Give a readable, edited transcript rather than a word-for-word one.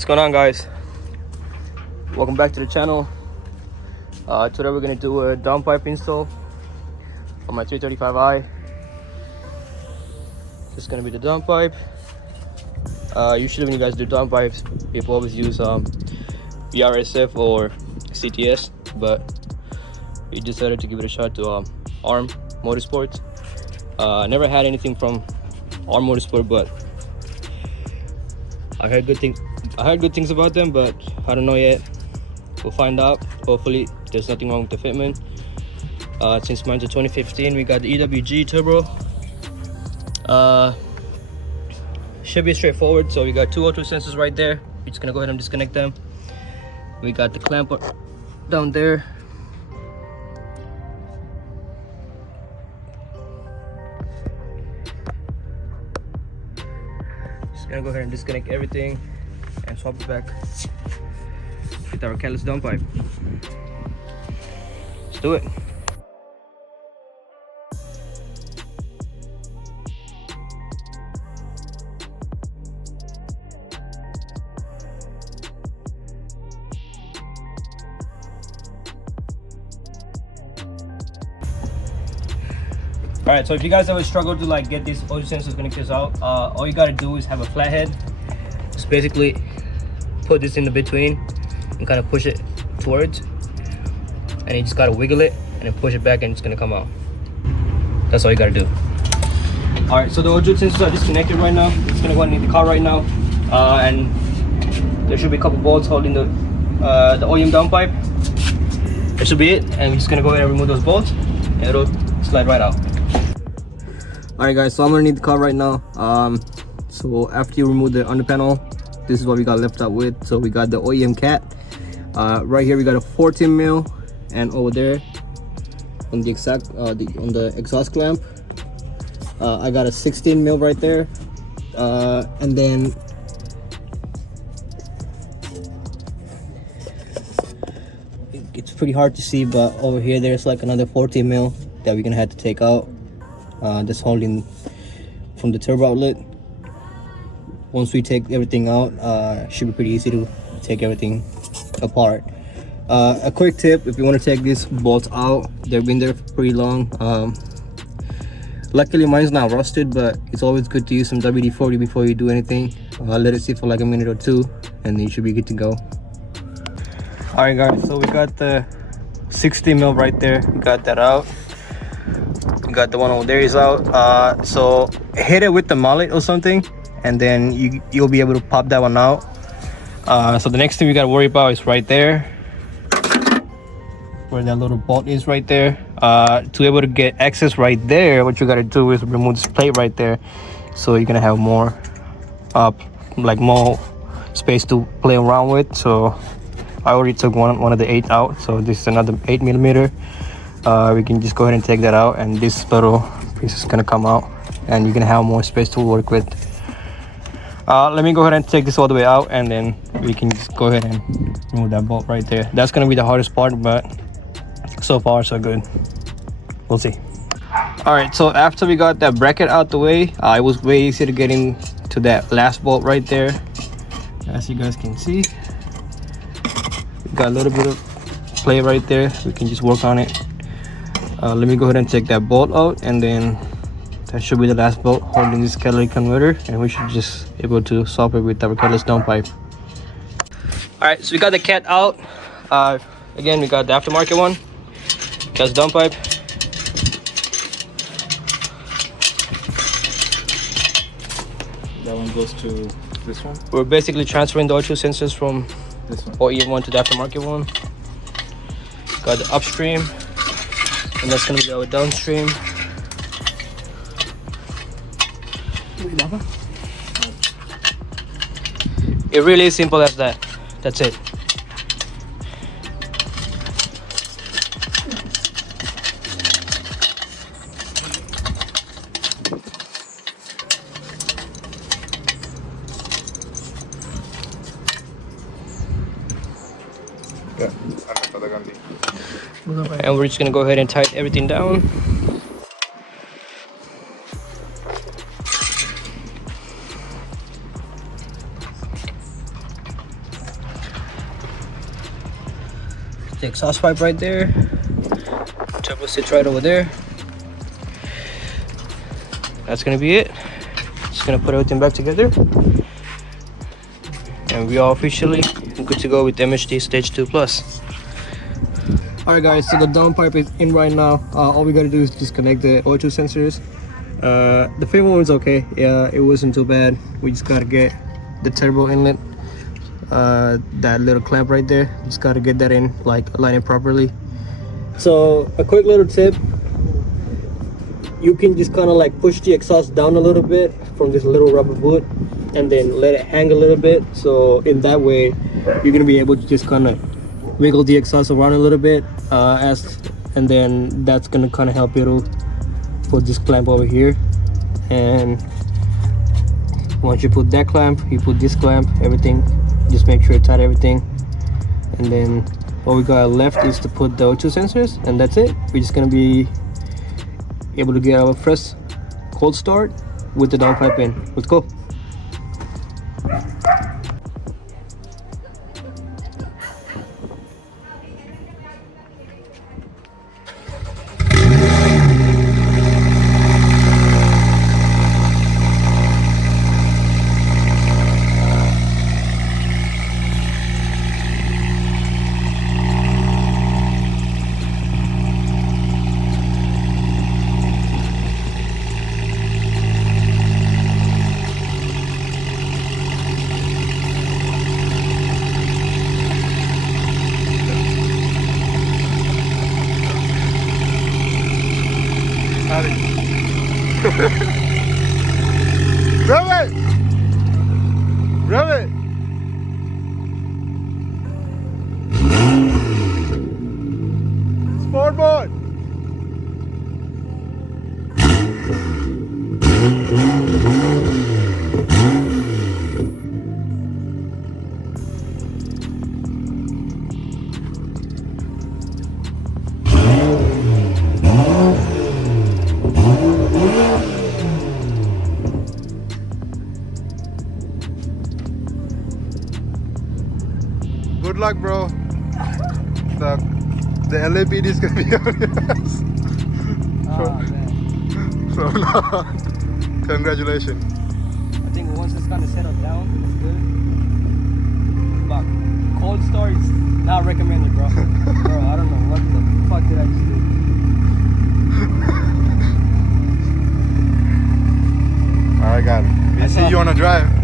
What's going on, guys? Welcome back to the channel. Today we're going to do a downpipe install on my 335i. This is going to be the downpipe. Usually when you guys do downpipes, people always use BRSF or CTS, but we decided to give it a shot to ARM Motorsports. Never had anything from ARM Motorsport, but I heard good things about them, but I don't know yet. We'll find out. Hopefully there's nothing wrong with the fitment. Since mine's a 2015, we got the EWG turbo. Should be straightforward. So we got two O2 sensors right there. We're just gonna go ahead and disconnect them. We got the clamp down there. Just gonna go ahead and disconnect everything and swap it back with our catalyst downpipe. Let's do it. Alright, so if you guys ever struggle to like get these O2 sensors connectors out, all you gotta do is have a flathead. Just basically put this in the between and kind of push it towards, and you just gotta wiggle it and then push it back and it's gonna come out. That's all you gotta do. Alright, so the O2 sensors are disconnected right now. It's gonna go underneath the car right now, and there should be a couple bolts holding the OEM downpipe. That should be it, and we're just gonna go ahead and remove those bolts and it'll slide right out. Alright guys, so I'm underneath the car right now. So after you remove the under panel, this is what we got left out with. So we got the OEM cat. Right here we got a 14 mil, and over there on the on the exhaust clamp, I got a 16 mil right there. And then it's pretty hard to see, but over here there's like another 14 mil that we're gonna have to take out. That's holding from the turbo outlet. Once we take everything out, should be pretty easy to take everything apart. A quick tip: if you want to take these bolts out, they've been there for pretty long. Luckily mine's not rusted, but it's always good to use some WD-40 before you do anything. Let it sit for like a minute or two and then you should be good to go. Alright guys, so we got the 60 mil right there. We got that out. We got the one over there is out. So hit it with the mallet or something, and then you'll be able to pop that one out. So the next thing we got to worry about is right there, where that little bolt is right there. To be able to get access right there, what you got to do is remove this plate right there, so you're gonna have more more space to play around with. So I already took one of the 8 out, so this is another 8mm. We can just go ahead and take that out, and this little piece is gonna come out, and you're gonna have more space to work with. Let me go ahead and take this all the way out, and then we can just go ahead and remove that bolt right there. That's gonna be the hardest part, but so far so good. We'll see. All right, so after we got that bracket out the way, it was way easier to get into that last bolt right there. As you guys can see, we got a little bit of play right there. We can just work on it. Let me go ahead and take that bolt out, and then that should be the last bolt holding this catalytic converter, and we should just able to solve it with our catalyst downpipe. All right, so we got the cat out. Again, we got the aftermarket one, catalyst downpipe. That one goes to this one? We're basically transferring the O2 sensors from This one. OEM one to the aftermarket one. Got the upstream, and that's gonna be our downstream. It really is simple as that. That's it. And we're just gonna go ahead and tighten everything down. the exhaust pipe right there. Turbo sits right over there. That's gonna be it. Just gonna put everything back together, and we are officially good to go with MHD Stage 2 Plus. Alright guys, so the downpipe is in right now. All we gotta do is disconnect the O2 sensors. The frame one's okay. Yeah, it wasn't too bad. We just gotta get the turbo inlet, that little clamp right there. Just gotta get that in, like align it properly. So a quick little tip: you can just kind of like push the exhaust down a little bit from this little rubber boot, and then let it hang a little bit. So in that way, you're gonna be able to just kind of wiggle the exhaust around a little bit, and then that's gonna kind of help you to put this clamp over here. And once you put that clamp, you put this clamp, everything, just make sure you tighten everything. And then what we got left is to put the O2 sensors, and that's it. We're just gonna be able to get our first cold start with the downpipe in. Let's go. Rev it! Rev it! Sport mode! Good luck, bro. The LAPD is gonna be on your ass. From now on. Congratulations. I think once it's kind of settled down, it's good. But cold start is not recommended, bro. Bro, I don't know what the fuck did I just do. Alright, got it. We see you on the drive.